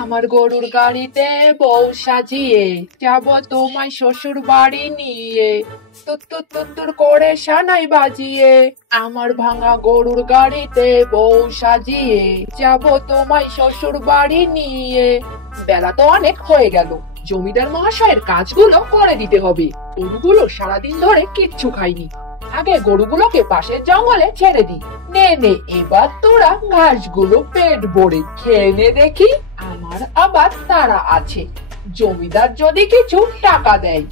আমার গরুর গাড়িতে বউ সাজিয়ে যাব তোমায় শ্বশুর বাড়ি নিয়ে, তুত্তুর তুত্তুর করে সানাই বাজিয়ে। আমার ভাঙা গরুর গাড়িতে বউ সাজিয়ে যাব তোমায় শ্বশুর বাড়ি নিয়ে। বেলা তো অনেক হয়ে গেল, জমিদার মহাশয়ের কাজগুলো করে দিতে হবে। গরুগুলো সারাদিন ধরে কিচ্ছু খায়নি, আগে গরুগুলোকে পাশের জঙ্গলে ছেড়ে দি। নে নে, এবার তোরা ঘাসগুলো পেট ভরে খেয়ে নে দেখি। আমার আবার তারা আছে, জমিদার যদি কিছু টাকা দেয়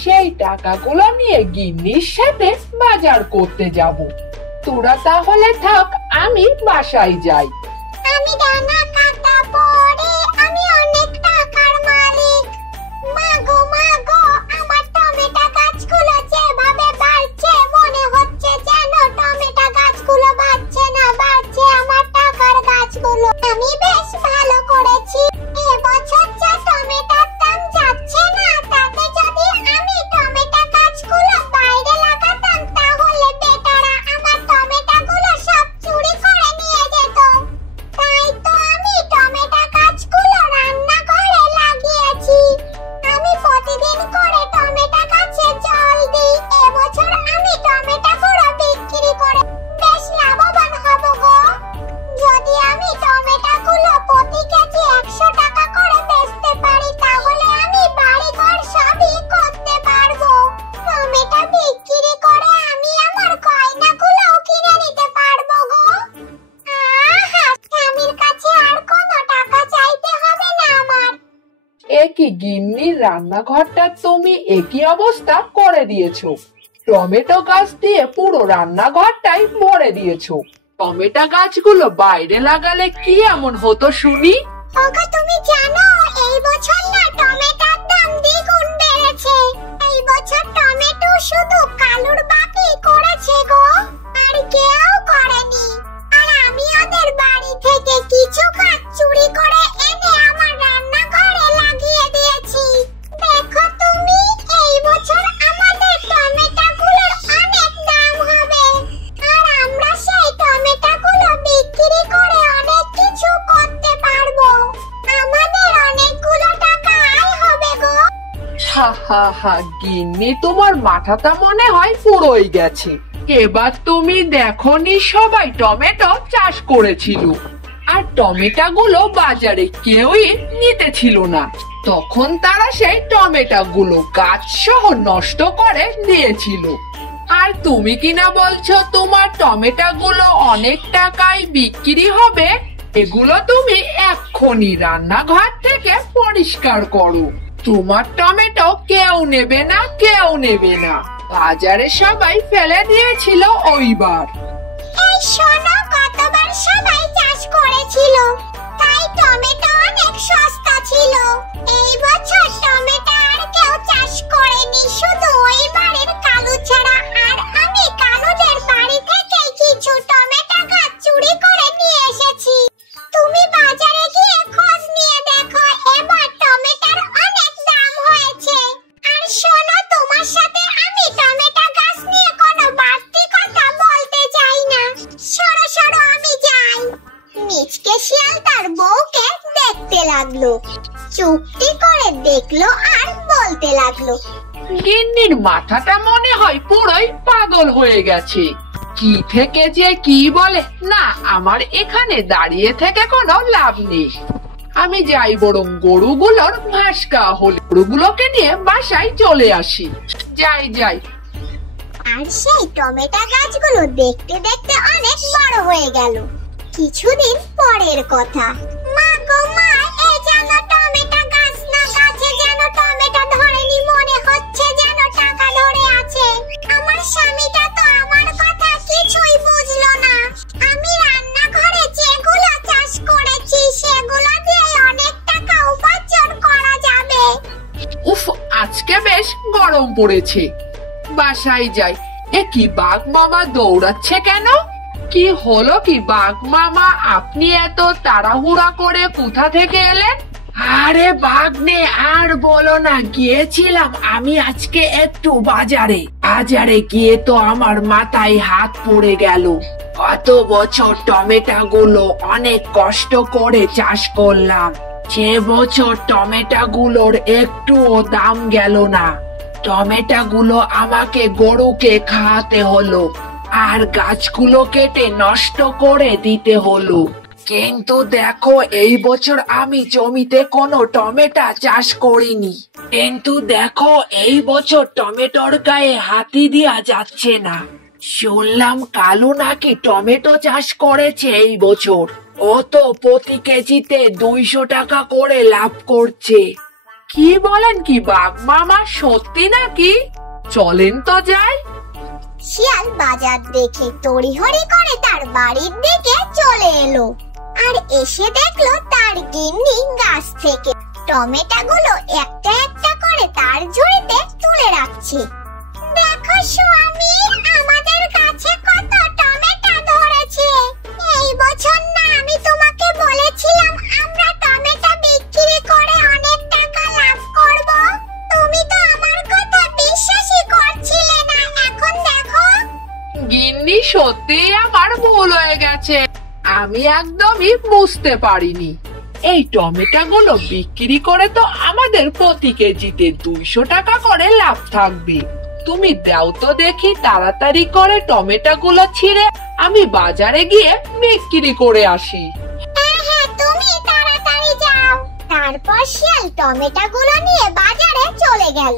সেই টাকাগুলো নিয়ে গিন্নির সাথে বাজার করতে যাব। তোরা তাহলে থাক, আমি বাসায় যাই। আমি ডানা কাটা পরে আমি অনেক টাকার মালিক। মাগো মাগো, আমার টমেটো গাছগুলো যেভাবে বাড়ছে মনে হচ্ছে যেন টমেটো গাছগুলো বাড়ছে না, বাড়ছে আমার টাকার গাছগুলো। আমি বেশ ভালো করেছি, এবছর যা টমেটোর দাম যাচ্ছে না, তাতে যদি আমি টমেটো গাছগুলো বাইরে লাগাতাম তাহলে বেটারা আমার টমেটোগুলো সব চুরি করে নিয়ে যেত। তাই তো আমি টমেটো গাছগুলো রান্নাঘরে লাগিয়েছি। আমি প্রতিদিন করে টমেটো গাছে জল দিই। এবছর আমি টমেটোগুলো বিক্রি করে বেশ লাভবান হব গো। যদি আমি টমেটোগুলো প্রতি কেজি 100 টাকা করে বেচতে পারি তাহলে আমি বাড়িঘর সবই করতে পারবো। টমেটো বিক্রি করে আমি আমার গয়নাগুলোও কিনে নিতে পারবো গো। আহা, স্বামীর কাছে আর কোনো টাকা চাইতে হবে না আমার। একই গিন্নির রান্নাঘরটা তুমি একই অবস্থা করে দিয়েছো, টমেটো গাছ দিয়ে পুরো রান্নাঘরটাই ভরে দিয়েছো। টমেটো গাছগুলো বাইরে লাগালে কি এমন হতো শুনি? ওগো, তুমি জানো এই বছর না টমেটোর দাম দ্বিগুণ বেড়েছে। এই বছর টমেটো শুধু কালুর বাপি করেছে গো, আর কেউ করেনি। আর আমি ওদের বাড়ি থেকে কিছু গাছ চুরি করে এনে আমার রান্নাঘরে লাগিয়ে দিয়েছি। দেখো তুমি, এই বছর আমাদের টমেটোগুলোর অনেক দাম হবে, আর আমরা সেই টমেটোগুলো বিক্রি করে অনেক কিছু করতে পারবো। আমাদের অনেকগুলো টাকা আয় হবে গো। হা হা হা, গিন্নি তোমার মাথাটা মনে হয় পুরোই গেছে। এবার তুমি দেখোনি সবাই টমেটো চাষ করেছিল, আর টমেটো গুলো বাজারে কেউই নিতে ছিল না। তখন তারা সেই টমেটো গুলো গাছ সহ নষ্ট করে দিয়েছিল। আর তুমি কিনা বলছো তোমার টমেটো গুলো অনেক টাকায় বিক্রি হবে। এগুলো তুমি এক্ষুনি রান্নাঘর থেকে পরিষ্কার করো। তোমার টমেটো কেউ নেবে না, কেউ নেবে না। বাজারে সবাই ফেলে দিয়েছিল ওইবার। এই শোনো, গতবার সবাই চাষ করেছিল, তাই টমেটো অনেক সস্তা ছিল। এই বছর টমেটো আর কেউ চাষ করেনি, শুধু ওই বাড়ির কালু ছাড়া। আর আমি কালুদের বাড়ি থেকে কিছু টমেটো গাছ চুরি করে নিয়ে এসেছি। তুমি বাজারে গিয়ে খোঁজ নিয়ে দেখো, এবার টমেটোর অনেক দাম হয়েছে। আর শোনো, তোমার সাথে আমি টমেটো গাছ নিয়ে কোনো বাড়তি কথা বলতে চাই না। সরো সরো, আমি যাই। মিচকে শিয়াল তার বউকে দেখতে লাগলো, চুপটি করে দেখলো আর বলতে লাগলো, গিন্নির মাথাটা মনে হয় পুরোই পাগল হয়ে গেছে। কি থেকে যে কি বলে না, আমার এখানে দাঁড়িয়ে থেকে কোনো লাভ নেই। আমি যাই বরং গরুগুলোর ঘাস খাওয়া হলে গরুগুলোকে নিয়ে বাসায় চলে আসি। যাই যাই। আর সেই টমেটো গাছগুলো দেখতে দেখতে অনেক বড় হয়ে গেল। কিছুদিন পরের কথা। মা গো মা, এই যেন টমেটো গাছ না, গাছে যেন টমেটো ধরেনি, মনে হচ্ছে যেন টাকা ধরে আছে। আমার স্বামীটা তো আমার কথা কিছুই বুঝলো না। আমি রান্নাঘরে যেগুলো চাষ করেছি সেগুলো দিয়ে অনেক টাকা উপার্জন করা যাবে। উফ, আজকে বেশ গরম পড়েছে, বাসায় যাই। এ কি, বাঘ মামা দৌড়াচ্ছে কেন? কি হলো কি বাঘ মামা, আপনি এত তাড়াহুড়া করে কোথা থেকে এলেন? আরে বাঘনে, আর বলো না, গিয়েছিলাম আমি আজকে একটু বাজারে। বাজারে গিয়ে তো আমার মাথায় হাত পড়ে গেল। গত বছর টমেটো গুলো অনেক কষ্ট করে চাষ করলাম, যে বছর টমেটোগুলোর একটুও দাম গেল না, টমেটোগুলো আমাকে গরুকে খাওয়াতে হলো আর গাছগুলো কেটে নষ্ট করে দিতে হলো। কিন্তু দেখো, এই বছর আমি জমিতে কোনো টমেটো চাষ করিনি। কিন্তু দেখো, এই বছর টমেটোর গায়ে হাতি দেওয়া যাচ্ছে না। শুনলাম কালু নাকি টমেটো চাষ করেছে এই বছর। ও তো প্রতি কেজিতে 200 টাকা করে লাভ করছে। কি বলেন কি বাঘ মামা, সত্যি নাকি? চলেন তো যাই। শিয়াল বাজার দেখে তড়িহড়ি করে তার বাড়ির দিকে চলে এলো আর এসে দেখলো তার গিন্নি গাছ থেকে টমেটোগুলো একটা একটা করে তার ঝুড়িতে তুলে রাখছে। দেখো স্বামী, আমাদের গাছে কত টমেটো ধরেছে। এই বছর না আমি তোমাকে বলেছিলাম আমরা টমেটো বিক্রি করে অনেক টাকা লাভ করব। তুমি তো আমার কথা বিশ্বাসই করছিলে না, এখন দেখো। গিন্নি, সত্যি আমার ভুল হয়ে গেছে। আমি একদমই বুঝতে পারিনি। এই টমেটোগুলো বিক্রি করে তো আমাদের প্রতি কেজিতে 200 টাকা করে লাভ থাকবে। তুমি দাও তো দেখি তাড়াতাড়ি করে টমেটোগুলো ছিঁড়ে আমি বাজারে গিয়ে বিক্রি করে আসি। হ্যাঁ, তুমি তাড়াতাড়ি যাও। তারপর শিয়াল টমেটোগুলো নিয়ে বাজারে চলে গেল।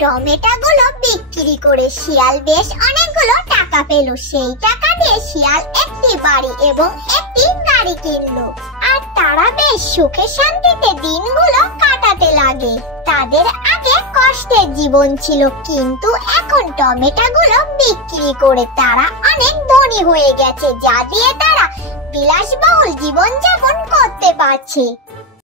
টমেটোগুলো বিক্রি করে শিয়াল বেশ অনেকগুলো টাকা পেল। সেই টাকা দিয়ে শিয়াল একটি বাড়ি এবং একটি গাড়ি কিনলো আর তারা বেশ সুখে শান্তিতে দিনগুলো কাটাতে লাগে। তাদের আগে কষ্টের জীবন ছিল, কিন্তু এখন টমেটোগুলো বিক্রি করে তারা অনেক ধনী হয়ে গেছে, যা দিয়ে তারা বিলাসবহুল জীবনযাপন করতে পারছে।